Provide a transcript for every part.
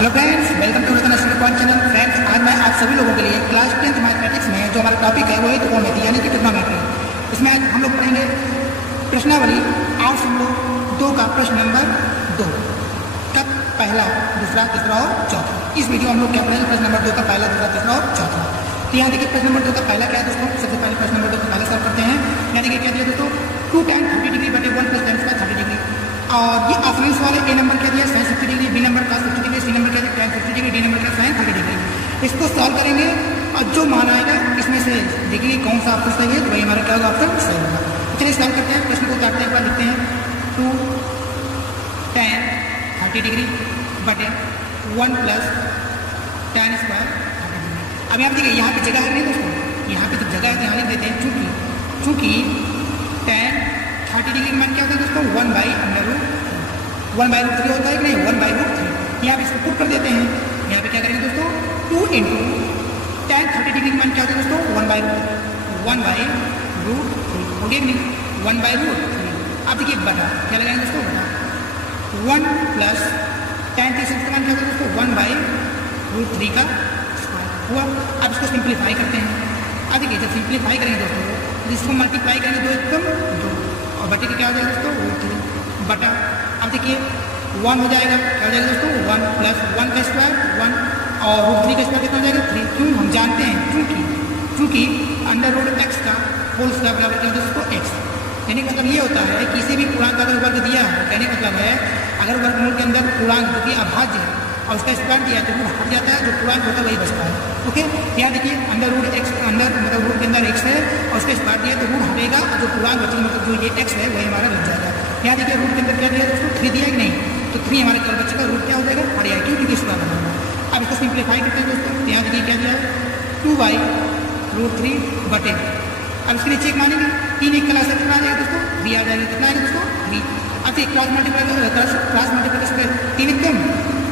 Hello friends, welcome to Ratan channel. Friends, आज मैं आप सभी लोगों के लिए क्लास 10th मैथमेटिक्स में जो हमारा टॉपिक है वो है त्रिकोणमिति यानी कि ट्रिग्नोमेट्री। इसमें आज हम लोग पढ़ेंगे प्रश्नावली 8 से 2 का प्रश्न नंबर 2 का पहला, दूसरा, तीसरा और चौथा। इस वीडियो हम लोग क्या पढ़ेंगे? प्रश्न नंबर 2 का पहला, दूसरा, तीसरा और चौथा। तो यहाँ देखिए प्रश्न नंबर 2 का पहला क्या है दोस्तों। सबसे पहले प्रश्न नंबर 2 का पहला सॉल्व करते हैं। यहाँ देखिए क्या दिया दोस्तों, 2 tan 30 डिग्री बटे 1 + tan स्क्वायर 30 डिग्री। और ये ऑप्शंस वाले ए नंबर क्या दिया sin 60 degree, B number cos 60 degree, C number क्या दिया tan 50 डिग्री, डी नंबर क्या sin 30 डिग्री। इसको सॉल्व करेंगे और जो मान आएगा इसमें से डिग्री कौन सा ऑप्शन सही है तो वही हमारा क्या होगा, ऑप्शन सही होगा। चलिए सॉल्व करते हैं। प्रश्न को उतारते हैं, एक बार लिखते हैं 2 tan 30 डिग्री बटे 1 + tan स्क्वायर 30 डिग्री। अब यहाँ देखिए यहाँ पे जगह है नहीं दोस्तों, यहाँ पे तो जगह है तो यहाँ लिख देते हैं चूँकि tan 30 डिग्री का मान क्या होता है दोस्तों, 1/√3 होता है कि नहीं, 1/√3। यहाँ पे इसको पुट कर देते हैं। यहाँ पे क्या करेंगे दोस्तों, 2 × tan 30 डिग्री का मान क्या होता है दोस्तों, 1/√3 हो गया नहीं, 1/√3। अब देखिए बटा क्या लगाएंगे दोस्तों, बटा 1 + tan 30 का मान क्या होता है दोस्तों, 1/√3 का स्क्वायर हुआ। अब इसको सिंप्लीफाई करते हैं। अब देखिए जब सिंप्लीफाई करेंगे दोस्तों, इसको मल्टीप्लाई करेंगे 2 × 2 और बटे के क्या हो जाएगा दोस्तों, √3 बटा। अब देखिए 1 हो जाएगा, क्या हो जाएगा दोस्तों, 1 + 1 का स्क्वायर 1 और √3 का स्क्वायर कितना हो जाएगा 3। क्यों? हम जानते हैं क्योंकि √x का होल स्क्वायर बराबर क्या होता है दोस्तों, x। यानी मतलब ये होता है किसी भी पूर्णांक का अगर वर्ग दिया है, कहने का मतलब है अगर वर्गमूल के अंदर पूर्णांक जो कि अभाज्य है और उसका स्क्वायर दिया है तो रूट हट जाता है, जो पूर्णांक होता है वही बचता है। ओके, यहाँ देखिए √x अंदर मतलब रूट के अंदर x है और उसका स्क्वायर दिया है तो रूट हटेगा और जो पूर्णांक बचेगा मतलब जो ये x है वही हमारा बच जाएगा। यहाँ देखिए रूट के अंदर क्या दिया दोस्तों, 3 दिया कि नहीं, तो 3 हमारे केवल बचेगा, रूट क्या हो जाएगा, हट जाएगा क्योंकि स्क्वायर बना। अब इसको सिंप्लीफाई करते हैं दोस्तों। तो यहाँ देखिए क्या दिया है, 2/√3 बटे, अब इसके नीचे एक मानेंगे 3 एक क्लास कितना आ जाएगा दोस्तों, 3 आ जाएगा। कितना आएगा दोस्तों, 3। अब देखिए क्रॉस मल्टीप्लाई 3 एकदम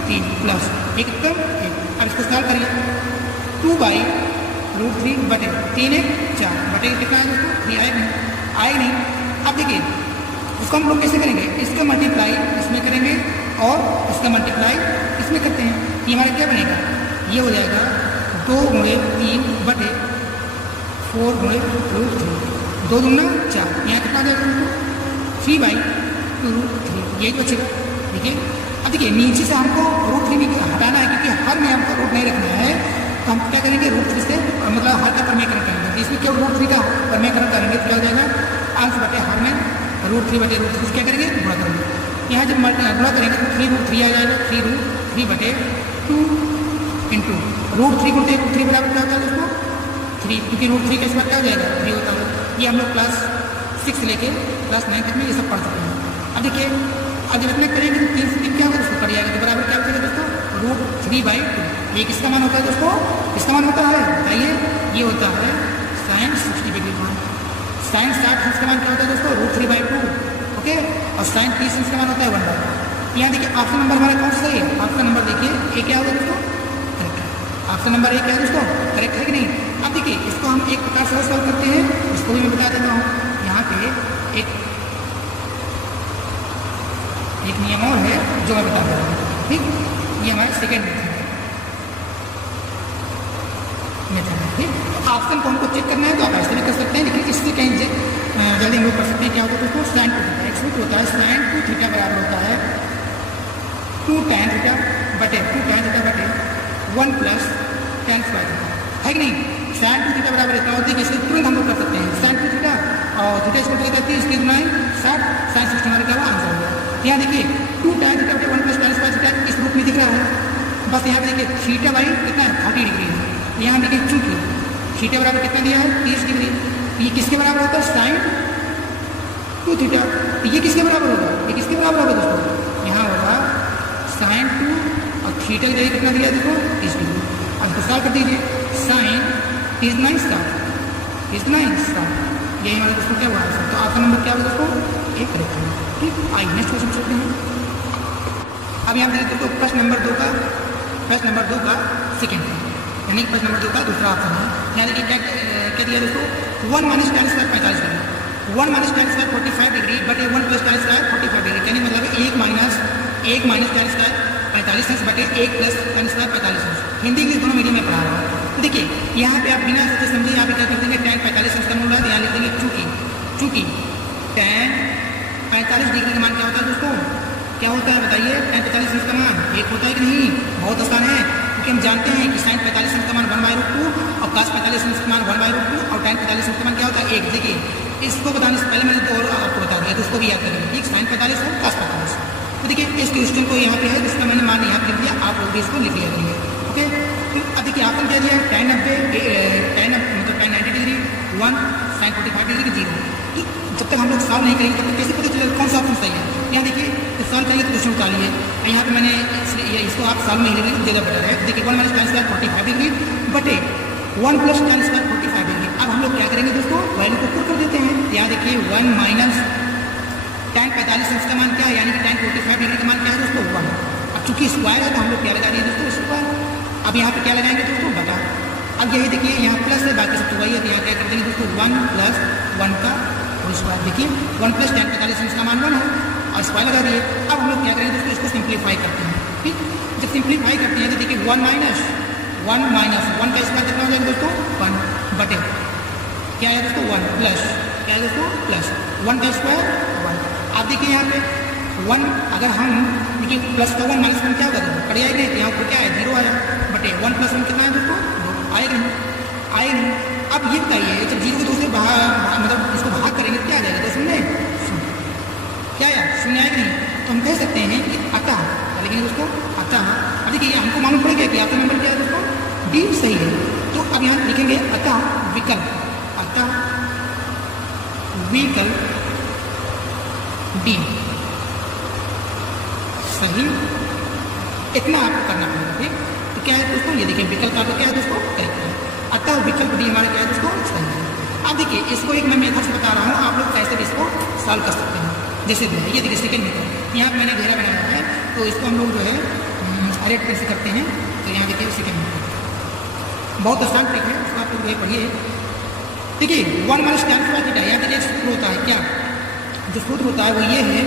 3 प्लस 1 एकदम 1। अब इसको सॉल्व करिए, 2/√3 बटे 3 1 4 बटे कितना आएगा दोस्तों, 3 आएगा नहीं। अब देखिए इसको हम लोग कैसे करेंगे, इसका मल्टीप्लाई इसमें करेंगे और इसका मल्टीप्लाई इसमें करते हैं। ये हमारा क्या बनेगा, ये हो जाएगा 2 × 3 बटे 4 × √3, 2 दूना 4। यहाँ कितना हो जाएगा दोस्तों, 3/√3, यही तो बचेगा। देखिए अब देखिए नीचे से हमको √3 हटाना है क्योंकि हर में हमको रूट नहीं रखना है, तो हम क्या करेंगे √3 से मतलब हर का प्रमेयकरण करेंगे। तो इसमें केवल √3 का प्रमेयकरण करेंगे तो क्या हो जाएगा, अंश बटे हर में √3 बटे √3 क्या करेंगे, गुणा करेंगे। यहाँ जब गुणा करेंगे तो 3√3 आ जाएगा, 3√3 बटे 2 × √3 गुणते √3 बराबर क्या होता है दोस्तों, 3, क्योंकि √3 का इस बार क्या हो जाएगा, 3 होता है। ये हम लोग क्लास 6 से लेके क्लास 9 तक में ये सब पढ़ सकते हैं। अब देखिए अब जब इतना करेंगे तो 3 से 3 क्या होगा दोस्तों, कट जाएगा, तो बराबर क्या हो जाएगा दोस्तों, √3/2। ये किसका मान होता है दोस्तों, किसका मान होता है बताइए, ये होता है sin 60 डिग्री मान। sin 60 का मान क्या होता है दोस्तों, √3/2। ओके, और sin 30 का मान होता है 1/2। यहाँ देखिए ऑप्शन नंबर हमारा कौन सा सही है, ऑप्शन नंबर देखिए ए क्या होगा दोस्तों, करेक्ट है। ऑप्शन नंबर ए क्या है दोस्तों, करेक्ट है कि नहीं। अब देखिए इसको हम एक प्रकार से सॉल्व करते हैं, इसको भी मैं बता देता हूँ। यहाँ पे एक नियम और है जो मैं बता रहा हूँ, ठीक। ये हमारा सेकेंड मेथड है, ठीक। ऑप्शन को हमको चेक करना है तो आप ऐसे भी कर सकते हैं, लेकिन इससे कहीं जल्दी हम लोग कर सकते हैं। क्या होता है दोस्तों, sin 2 थीटा, x होता है sin 2 थीटा बराबर होता है 2 tan थीटा बटे 1 + tan स्क्वायर थीटा, है कि नहीं। sin 2 थीटा बराबर इतना होता है कि इससे तुरंत हम लोग कर सकते हैं sin 2 थीटा और थीटा इसको क्या करती है, इसकी गुना 60 sin 60 हमारा क्या हुआ, आंसर होगा। यहाँ देखिए 2 tan थीटा बटे 1 + tan स्क्वायर थीटा इस रूप में दिख रहा है। बस यहाँ पे देखिए थीटा बाई कितना है, 30 डिग्री है। यहाँ देखिए चूंकि थीटा बराबर कितना दिया है, 30 डिग्री, ये किसके बराबर होता है, sin 2 थीटा। ये किसके बराबर होगा, ये किसके बराबर होगा दोस्तों, यहाँ होगा sin 2 और थीटा की जगह कितना दिया है देखो, 30 डिग्री। अब इसको सॉल्व कर दीजिए, sin 30 × 60 यही हमारे दोस्तों क्या हुआ आंसर। तो ऑप्शन नंबर क्या होगा दोस्तों, एक करेक्ट है, ठीक। आइए नेक्स्ट क्वेश्चन चलते हैं। अब यहाँ देखिए दोस्तों प्रश्न नंबर 2 का सेकेंड है, यानी प्रश्न नंबर 2 का दूसरा ऑप्शन है। यहाँ देखिए क्या दिया दोस्तों, 1 - tan square 45 degree, 1 - tan square 45 degree बटे 1 + tan स्क्वायर 45 डिग्री, यानी मतलब 1 - tan स्क्वायर 45 बटे 1 plus tan square 45। Hindi English दोनों मीडियम में पढ़ा रहा हूँ। तो देखिए यहाँ पे आप बिना सोचे समझे यहाँ पे क्या कर देंगे, tan 45 का मूल है, यहाँ लिख देंगे चूंकि tan 45 डिग्री का मान क्या होता है दोस्तों, क्या होता है बताइए, tan 45 का मान 1 होता है कि नहीं, बहुत आसान है, क्योंकि हम जानते हैं कि sin 45 का मान 1/√2 और cos 45 का मान 1/√2 और tan 45 का मान क्या होता है 1। देखिए इसको बताने से पहले मैंने तो और आपको बता दिया, तो उसको भी याद करेंगे, ठीक, sin 45 और cos 45। तो देखिए इस क्वेश्चन को यहाँ पे है, जिसका मैंने मान यहाँ पे लिख दिया, आप लोग भी इसको लिख लिया करेंगे। ओके, तो अब देखिए आपने क्या दिया, tan 90 डिग्री 1, sin 45 डिग्री 0। तो जब तक हम लोग सॉल्व नहीं करेंगे तब तक कैसे पता चलेगा कौन सा ऑप्शन सही है। यहाँ देखिए सॉल्व करेंगे तो क्वेश्चन उतारिए, यहाँ पे मैंने इसको आप सॉल्व में ही लिखेंगे, ज़्यादा बेटर है। देखिए 1 - tan स्क्वायर 45 डिग्री बटे 1 + tan स्क्वायर 45 डिग्री। अब हम लोग क्या करेंगे दोस्तों, वैल्यू को पुट कर देते हैं। यहाँ देखिए 1 - tan 45 का मान क्या है, यानी कि tan 45 डिग्री का मान क्या है दोस्तों 1। अब चूंकि स्क्वायर है तो हम लोग क्या लगा दिए दोस्तों स्क्वायर। अब यहाँ पे क्या लगाएंगे दोस्तों बटा। अब यही देखिए यहाँ प्लस है, बाकी सब तो वही है, तो यहाँ क्या कर देंगे दोस्तों 1 + 1 का होल स्क्वायर। देखिए 1 + tan 45 का मान 1 है और स्क्वायर लगा दिए। अब हम लोग क्या करेंगे दोस्तों, इसको सिंप्लीफाई करते हैं। ठीक, जब सिंप्लीफाई करते हैं तो देखिए 1 - 1 का स्क्वायर कितना हो जाएगा दोस्तों 1 बटे क्या है दोस्तों 1 प्लस क्या है दोस्तों प्लस 1 का स्क्वायर 1। आप देखिए यहाँ पे 1 अगर हम देखिए प्लस का 1 - 1 क्या होगा कट जाएगा, यहाँ पर क्या है 0 आया बटे 1 + 1 कितना है दोस्तों 2 आएगा नहीं। अब ये बताइए जब 0 को 2 से मतलब इसको भाग करेंगे क्या आ जाएगा दोस्तों में 0, क्या यार 0 आएगा नहीं। तो हम कह सकते हैं कि अतः, लेकिन दोस्तों अतः अब देखिए हमको मालूम पड़ेगा कि आपका नंबर क्या है दोस्तों डी सही है। तो अब यहाँ लिखेंगे अतः विकल्प डी सही, इतना आपको करना पड़ेगा। ठीक, तो क्या है दोस्तों, ये देखिए विकल्प आपका क्या है दोस्तों करेक्ट है, अतः विकल्प डी हमारा क्या है दोस्तों सही है। अब देखिए इसको एक मैं मेथड से बता रहा हूँ, आप लोग कैसे भी इसको सॉल्व कर सकते हैं। जैसे ये देखिए सेकेंड मेथड, यहाँ मैंने घेरा बनाया है, तो इसको हम लोग जो है रेड कैसे करते हैं। तो यहाँ देखिए सेकेंड मेथड बहुत आसान ट्रिक है, उसको आप लोग जो है पढ़िए। देखिए 1 - tan स्क्वायर थीटा, यहाँ देखिए सूत्र होता है, क्या जो सूत्र होता है वो ये है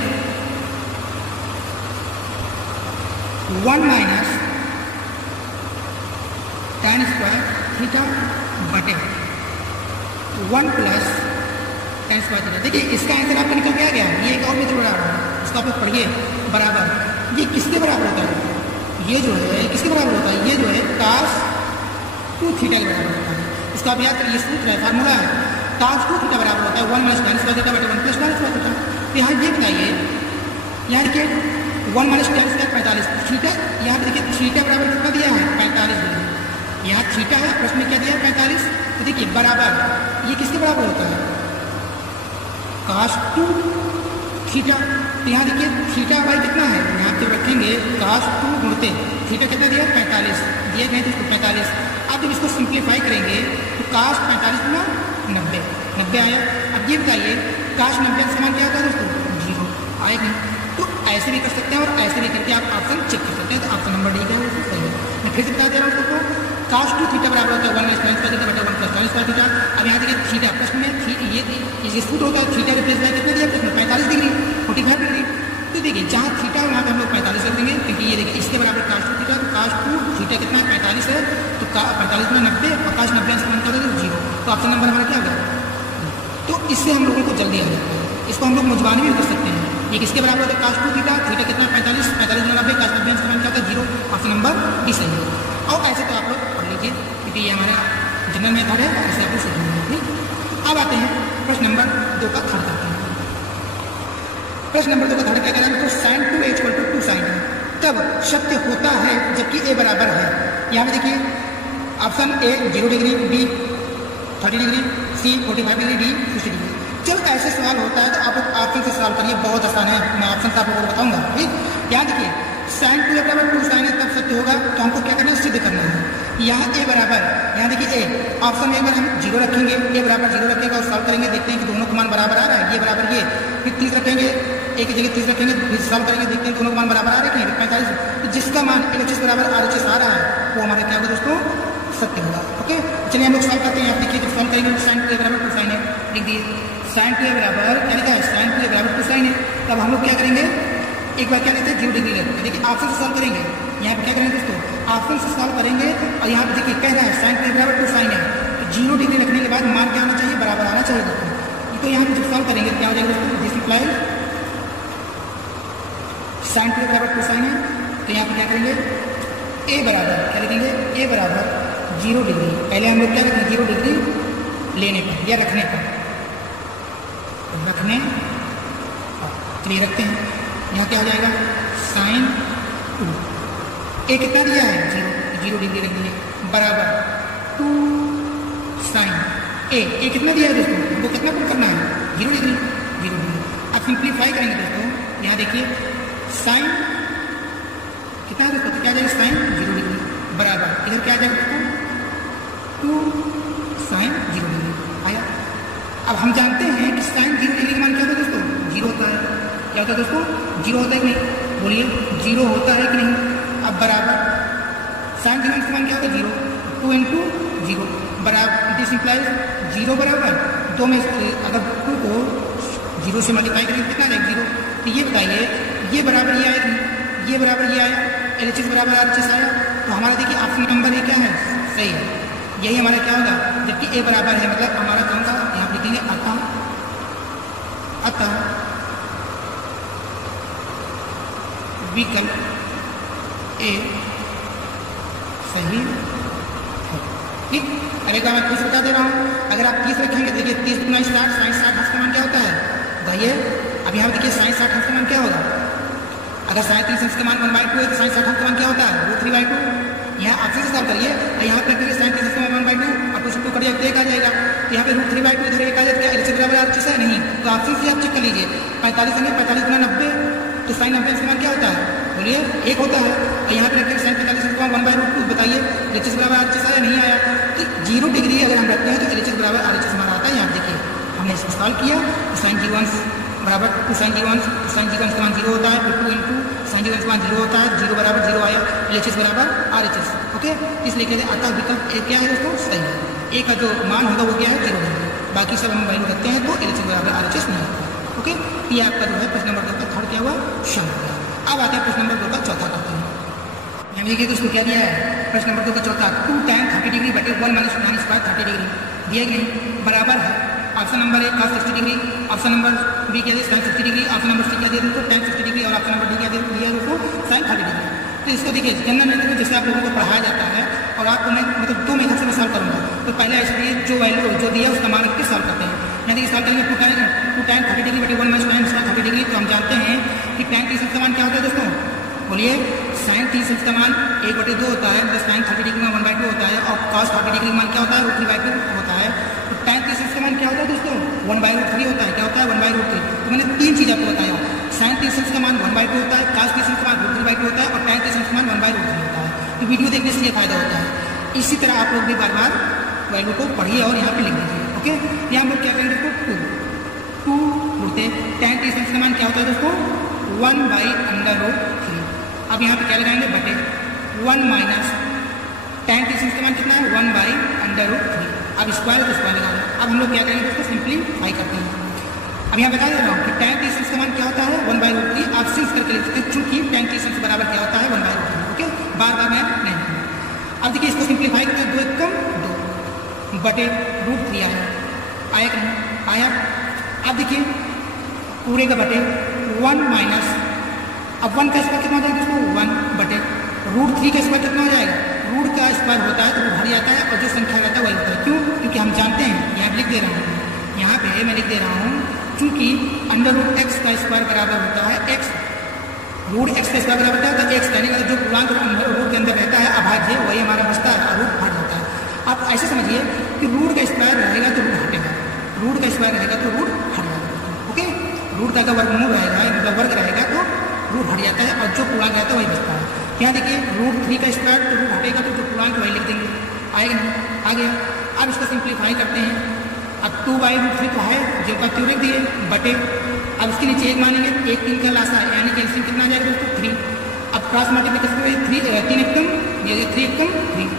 1 - tan स्क्वायर थीटा बटे 1 + tan स्क्वायर थीटा। देखिए इसका आंसर आपका निकल के आ गया। ये एक और मेथड बना रहा हूँ, इसको आप लोग पढ़िए बराबर। ये किसके बराबर होता है, ये जो है किसके बराबर होता है, ये जो है cos 2 थीटा के बराबर होता है। इसका आप याद करिए, सूत्र है, फार्मूला है, cos 2 थीटा बराबर होता है 1 - tan स्क्वायर थीटा बटे 1 + tan स्क्वायर थीटा। तो यहाँ ये बताइए, यहाँ देखिए 1 - tan स्क्वायर 45 थीटा, यहाँ पे देखिए थीटा बराबर कितना दिया है 45 डिग्री, यहाँ थीटा है प्रश्न में क्या दिया है 45। तो देखिए बराबर ये किसके बराबर होता है cos 2 थीटा। तो यहाँ देखिए थीटा वाई कितना है, यहाँ पे रखेंगे cos 2 गुणते थीटा कितना दिया 45 दिया गया तो 45। अब जब इसको सिंप्लीफाई करेंगे तो cos 45 में 90 आया। अब ये बताइए cos 90 का समान क्या होगा दोस्तों 0 आएगा। तो ऐसे भी कर सकते हैं और ऐसे भी करके आप ऑप्शन चेक कर सकते हैं। तो ऑप्शन नंबर डी का है वो सही है। मैं फिर से बता दे रहा हूँ दोस्तों, cos 2 थीटा बराबर होता है 1 - tan स्क्वायर थीटा बटे 1 + tan स्क्वायर थीटा। अब यहाँ देखिए थीटा प्रश्न में ये सूत्र होता है, थीटा रिप्लेस बाय कितना दिया प्रश्न 45 डिग्री 45 डिग्री। तो देखिए जहाँ थीटा है वहाँ पे हम लोग 45 रख देंगे, क्योंकि ये देखिए इसके बराबर cos 2 थीटा, तो cos 2 थीटा कितना है 45 है, तो 45 में 90 और cos 90 से क्या होगा 0। तो ऑप्शन नंबर हमारा क्या होगा। तो इससे हम लोगों को जल्दी आ जाता है। इसको हम लोग मुजबानी भी कर सकते हैं। ये किसके बराबर होता है cos 2 थीटा, थीटा कितना 45 में 90 cos 90 से क्या होता है 0। ऑप्शन नंबर डी सही है। और ऐसे तो आप लोग पढ़ लीजिए, क्योंकि ये हमारा जनरल मेथड है, ऐसे आप लोग सीखेंगे। ठीक, अब आते हैं प्रश्न नंबर 2 का हल करते हैं। प्रश्न नंबर 2 का हल क्या करेंगे, तो sin 2a = 2 sin a तब सत्य होता है जबकि a बराबर है। यहाँ पे देखिए option A 0 degree, B 30 degree, C 45 degree, D 60 degree. जब ऐसे सवाल होता है तो आप लोग ऑप्शन से सवाल करिए, बहुत आसान है। मैं ऑप्शन से आप लोगों को बताऊंगा। ठीक, यहाँ देखिए sin 2a = 2 sin a तब सत्य होगा, तो हमको क्या करना है सिद्ध करना है। यहाँ a बराबर, यहाँ देखिए a ऑप्शन में अगर हम 0 रखेंगे, a बराबर 0 रखेंगे और सॉल्व करेंगे, देखते हैं कि दोनों का मान बराबर आ रहा है, ये बराबर ये, फिर 30 रखेंगे, एक की जगह 30 रखेंगे, फिर सॉल्व करेंगे, देखते हैं दोनों का मान बराबर आ रहा है कि 45। तो जिसका मान LHS बराबर RHS आ रहा है वो हमारा क्या होगा दोस्तों सत्य होगा। ओके, चलिए हम लोग सॉल्व करते हैं। आप देखिए जब सॉल्व करेंगे sin 2a = 2 sin a लिख दिए, sin 2a बराबर क्या लिखा है sin 2a = 2 sin a। तब हम लोग क्या करेंगे, एक बार क्या लेते हैं 0 डिग्री लेते हैं। देखिए ऑप्शन से सॉल्व करेंगे यहाँ पे क्या करेंगे दोस्तों, ऑप्शन से सॉल्व करेंगे और यहाँ पे देखिए कह रहा है साइन के बराबर 2 साइन है, तो 0 डिग्री रखने के बाद मान क्या आना चाहिए, बराबर आना चाहिए दोस्तों। तो यहाँ पे जब सॉल्व करेंगे क्या हो जाएगा दोस्तों, दिस इम्प्लाई साइन के बराबर 2 साइन है, तो यहाँ पे क्या करेंगे ए बराबर क्या लिखेंगे, ए बराबर 0 डिग्री। पहले हम लोग क्या रखेंगे 0 डिग्री लेने पर या रखने पर, रखने चलिए रखते हैं। यहाँ क्या हो जाएगा साइन 2, ए कितना दिया है 0 डिग्री रख दिए, बराबर 2 साइन ए कितना दिया है दोस्तों, हमको कितना पुट करना है 0 डिग्री। अब सिंप्लीफाई करेंगे दोस्तों, यहाँ देखिए साइन कितना है दोस्तों, क्या आ जाएगा साइन 0 डिग्री बराबर इधर क्या आ जाएगा दोस्तों 2 साइन 0 डिग्री आया। अब हम जानते हैं कि साइन 0 डिग्री का मान क्या होता है दोस्तों, 0 होता है। क्या होता है दोस्तों, 0 होता है कि नहीं, बोलिए 0 होता है कि नहीं। अब बराबर साइन 0 का मान क्या होता है 0, 2 इंटू 0 बराबर दिस इम्प्लाइज 0 बराबर 2 में अगर 2 को 0 से मल्टीप्लाई करेंगे कितना आ जाएगा 0। तो ये बताइए ये बराबर ये आएगी, ये बराबर ये आया, LHS बराबर RHS आया, तो हमारा देखिए ऑप्शन नंबर ये क्या है, सही है, यही हमारा क्या होगा। जबकि ए बराबर है मतलब हमारा कौन सा, यहाँ पे लिखेंगे अतः विकल्प ए सही है, ठीक। अरे का मैं कुछ बता दे रहा हूँ, अगर आप 30 रखेंगे देखिए 30 गुना 60 साइन 60 हर्ष का मान क्या होता है बताइए। अब यहाँ पे देखिए साइन 60 हर्ष का मान क्या होगा, अगर साइन 30 हर्ष का मान 1/2 है तो साइन 60 हर्ष का मान क्या होता है √3/2। यहाँ ऑप्शन से सॉल्व करिए और यहाँ पे रखिए साइन 30 हर्ष का मान 1/2 और 2 से 2 करिए तो 1 आ जाएगा। तो यहाँ पे √3/2 इधर 1 आ जाएगा, LHS बराबर RHS है नहीं, तो ऑप्शन से आप चेक कर लीजिए 45 होंगे 45 गुना 90, तो साइन 90 का मान क्या होता है बोलिए 1 होता है। और यहाँ पे रखिए साइन 45 का मान 1/√2, बताइए LHS बराबर RHS आया नहीं आया। तो 0 डिग्री अगर हम रखते हैं तो LHS बराबर RHS हमारा आता है। यहाँ देखिए हमने इसको सॉल्व किया तो साइन 0 बराबर 2 साइन 0 का मान 0 होता है, फिर 2 इंटू साइन 0 का मान 0 होता है, 0 बराबर 0 आया, LHS बराबर RHS ओके। इसलिए कहते हैं अतः विकल्प ए क्या है दोस्तों सही है, ए का जो मान होगा वो क्या है 0 डिग्री, बाकी सब हम वैल्यू रखते हैं तो LHS बराबर RHS नहीं होता ओके। ये आपका जो है प्रश्न नंबर 2 का थर्ड क्या हुआ शम हो गया। अब आते हैं प्रश्न नंबर 2 का चौथा करते हैं। यहाँ देखिए दोस्तों क्या दिया है प्रश्न नंबर 2 का चौथा, 2 tan 30 डिग्री बटे 1 - tan स्क्वायर 30 डिग्री दिया कि नहीं, बराबर है option number A cos 60 degree, option number B क्या दिया sin 60 degree, option number C क्या दिया दोस्तों tan 60 डिग्री और ऑप्शन नंबर डी क्या दिया दोस्तों sin 30 डिग्री। तो इसको देखिए जनरल मेथड में जैसे आप लोगों को पढ़ाया जाता है और आपको मैं मतलब 2 मेथड से मैं सॉल्व करूँगा। तो पहले इसलिए जो वैल्यू जो दिया उसका मान रख के सॉल्व करते हैं। यहाँ देखिए सॉल्व करेंगे 2 tan 30 डिग्री बटे 1 - tan स्क्वायर 30 डिग्री, तो हम जानते हैं कि tan 30 का मान क्या होता है दोस्तों बोलिए sin 30 का मान 1/2 होता है, मतलब sin 30 डिग्री का 1/2 होता है और cos 30 डिग्री का मान क्या होता है √3/2 होता है। तो tan 30 का मान क्या होता है दोस्तों 1/√3 होता है, क्या होता है 1/√3। तो मैंने 3 चीज़ आपको बताया, sin 30 का मान 1/2 होता है, cos 30 का मान √3/2 होता है और tan 30 का मान 1/√3 होता है। तो वीडियो देखने से ये फायदा होता है। इसी तरह आप लोग भी बार बार वैल्यू को पढ़िए और यहाँ पे लिख दीजिए ओके। यहाँ हम लोग क्या करेंगे दोस्तों 2 बोलते हैं, tan 30 का मान क्या होता है दोस्तों 1/√3। अब यहाँ पे क्या लगाएंगे बटे 1 माइनस tan 30 का मान कितना है 1/√3। अब स्क्वायर तो स्क्वायर लगाएंगे। अब हम लोग क्या करेंगे दोस्तों सिंप्लीफाई करते हैं। अब यहाँ बता दे रहा हूँ कि tan 30 का मान क्या होता है 1/√3, आप सिंस करके लिख सकते हैं चूंकि tan 30 बराबर क्या होता है 1/√3 ओके। बार बार मैं नहीं। अब देखिए इसको सिंप्लीफाई करते हैं 2 × 2 बटे √3 आया कि नहीं आया। अब देखिए पूरे का बटे 1 माइनस, अब 1 का स्क्वायर कितना हो जाएगा दोस्तों 1 बटे √3 का स्क्वायर कितना हो जाएगा, रूट का स्क्वायर होता है तो रूट हट जाता है और जो संख्या रहता है वही होता है। क्यों, क्योंकि हम जानते हैं, यहाँ लिख दे रहा हूँ, यहाँ पे मैं लिख दे रहा हूँ चूंकि √x का स्क्वायर बराबर होता है x, √x का स्क्वायर बराबर होता है तो x कहने का जो पूर्णांक रूट के अंदर रहता है अभाज्य वही हमारा बचता है और रूट हट जाता है। आप ऐसे समझिए कि रूट का स्क्वायर रहेगा तो रूट हटेगा, रूट का स्क्वायर रहेगा तो रूट हट जाएगा ओके। रूट का अगर वर्गमूल रहेगा मतलब वर्ग रहेगा तो रूट हट जाता है और जो पूर्णांक रहता है वही बचता है। यहाँ देखिए √3 का स्क्वायर तो रूट हटेगा तो जो पूर्णांक वही लिख देंगे, आएगा नहीं आ गया। अब इसको सिंप्लीफाई करते हैं, अब 2/√3 तो है जो का क्यों लिख दिए बटे, अब इसके नीचे 1 मानेंगे, 1 3 का लासा है यानी कि इसमें कितना आ जाएगा दोस्तों 3। अब क्रॉस मल्टीप्लिकेशन 3 एकम ये 3 एकम 3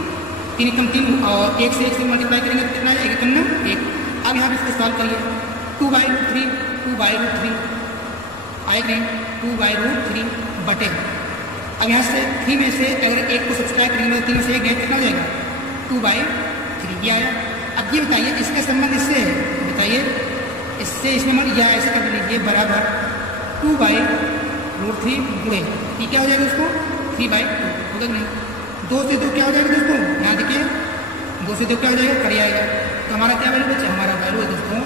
3 एकम 3 और 1 से 1 से मल्टीप्लाई करेंगे तो कितना आ जाएगा 1 एकम 1। अब यहाँ पर इसको सॉल्व करिए 2/√3 आएगा नहीं 2/√3 बटे, अब यहाँ से 3 में से अगर 1 को सब्सट्रैक्ट करेंगे तो 3 में से 1 गया, कितना हो जाएगा 2/3 ये आया। अब ये बताइए इसका संबंध इससे है, बताइए इससे इसमें मन या ऐसे कर लीजिए बराबर 2/√3 गुणे ये क्या हो जाएगा दोस्तों 3/2 होगा नहीं। 2 से 2 क्या हो जाएगा दोस्तों, यहाँ देखिए 2 से 2 क्या हो जाएगा कड़ी आएगा। तो हमारा क्या वैल्यू बचा, हमारा वैल्यू है दोस्तों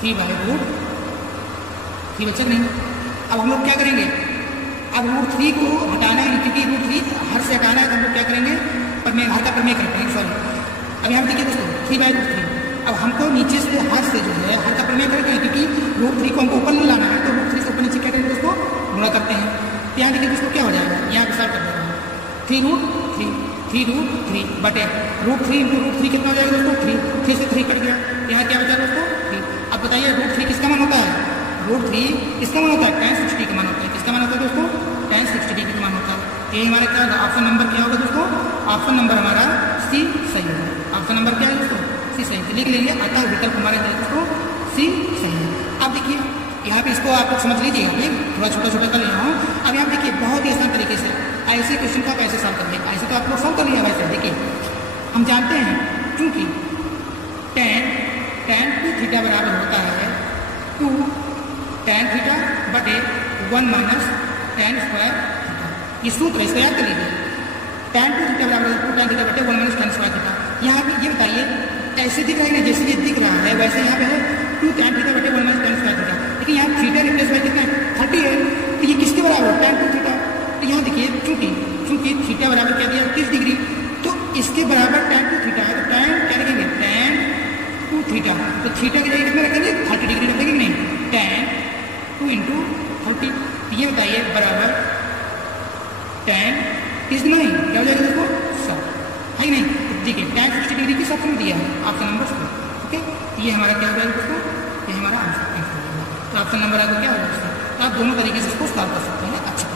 3/√3 बचा नहीं। अब हम लोग क्या करेंगे, अब √3 को हटाना है क्योंकि √3 हर से हटाना है तो हम लोग क्या करेंगे प्रमेय, हर का प्रमेय करते हैं सॉरी। अब यहाँ देखिए दोस्तों 3/√3, अब हमको नीचे से हर से जो है हर का प्रमेय करते हैं क्योंकि √3 को हमको ऊपर नहीं लाना है तो √3 से ऊपर नीचे क्या करेंगे दोस्तों गुणा करते हैं। तो यहाँ देखिए दोस्तों क्या हो जाएगा, यहाँ विचार कर देते हैं 3√3 बटे √3 × √3 कितना हो जाएगा दोस्तों 3 से 3 कट गया, यहाँ क्या बचा दोस्तों 3। अब बताइए √3 किसका मान होता है, √3 किसका मान होता है tan 60 का मान होता है। किसका मान होता है दोस्तों tan 60 का मान होता है। ये हमारा क्या होगा, ऑप्शन नंबर क्या होगा दोस्तों, ऑप्शन नंबर हमारा सी सही होगा। ऑप्शन नंबर क्या है दोस्तों सी सही, तो लिख लेंगे अतः विकल्प हमारा क्या है दोस्तों सी सही है। अब देखिए यहाँ पे इसको आप लोग समझ लीजिएगा, ये थोड़ा छोटा छोटा कर लिया हूँ। अब यहाँ देखिए बहुत ही आसान तरीके से ऐसे क्वेश्चन को आप ऐसे सॉल्व करिए, ऐसे तो आप लोग सॉल्व कर लिया वैसे। देखिए हम जानते हैं क्योंकि tan 2θ बराबर होता है 2 tan θ बटे 1 माइनस tan स्क्वायर थीटा, ये सूत्र है, इसको याद कर लीजिए। tan 2θ बराबर 2 tan θ बटे 1 माइनस tan स्क्वायर थीटा। यहाँ पे ये बताइए ऐसे दिख रहा है ना, जैसे ये दिख रहा है वैसे यहाँ पे है 2 tan θ बटे 1 माइनस tan स्क्वायर थीटा, लेकिन यहाँ थीटा रिप्लेस बाय कितना है 30 है, तो ये किसके बराबर tan 2θ। तो यहाँ देखिए चूंकि थीटा बराबर क्या दिया 30 डिग्री, तो इसके बराबर tan 2θ है, तो tan क्या लिखेंगे tan 2θ, तो थीटा की जगह कितना रखेंगे 30 डिग्री रखेंगे नहीं, tan 2 × 30। तो ये बताइए बराबर tan 30 नहीं क्या हो जाएगा दोस्तों 100 है कि नहीं। देखिए tan 60 डिग्री के साथ दिया है ऑप्शन नंबर 4। ओके, ये हमारा क्या हो जाएगा दोस्तों, ये हमारा आंसर। तो ऑप्शन नंबर आपको क्या हो जाएगा, तो आप दोनों तरीके से इसको सॉल्व कर सकते हैं। अच्छा।